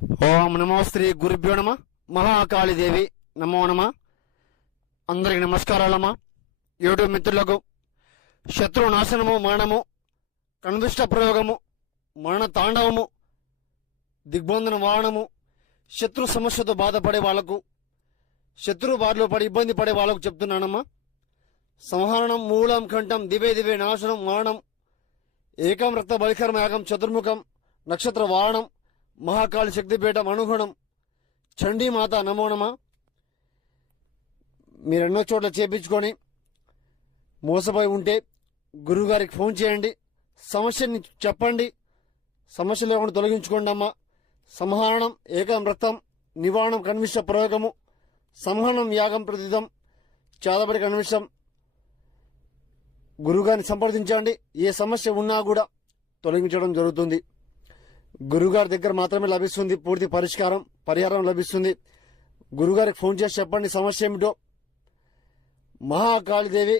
ఓం నమో శ్రీ గురుభ్యో నమ. మహాకాళీదేవి నమో నమ. అందరికి నమస్కారాలమ్మా. యూట్యూబ్ మిత్రులకు శత్రు నాశనము, మరణము, కనిష్ట ప్రయోగము, మరణ తాండవము, దిగ్బంధన వాహనము, శత్రు సమస్యతో బాధపడే వాళ్లకు, శత్రు బారిలో పడి ఇబ్బంది పడే వాళ్లకు చెప్తున్నానమ్మా. సంహరణం, మూలం, కంఠం, దివే దివే నాశనం, మరణం, ఏకం రక్త బలికర్మ యాగం, చతుర్ముఖం, నక్షత్ర వాహనం, మహాకాళి శక్తిపీఠం, అనుగుణం, చండీమాత నమో నమ. మీరు ఎన్నో చోట్ల చేపించుకొని మోసపోయి ఉంటే గురువుగారికి ఫోన్ చేయండి, సమస్యని చెప్పండి, సమస్య లేకుండా తొలగించుకోండి అమ్మా. సంహరణం, ఏకం రక్తం, నివారణం, కనిష్ట ప్రయోగము, సంహరణం, యాగం, ప్రతిదం, చాదబడి కనిష్టం. గురువుగారిని సంప్రదించండి. ఏ సమస్య ఉన్నా కూడా తొలగించడం జరుగుతుంది. గురుగారి దగ్గర మాత్రమే లభిస్తుంది పూర్తి పరిహారం లభిస్తుంది. గురుగారికి ఫోన్ చేసి చెప్పండి సమస్య ఏమిటో. మహాకాళీదేవి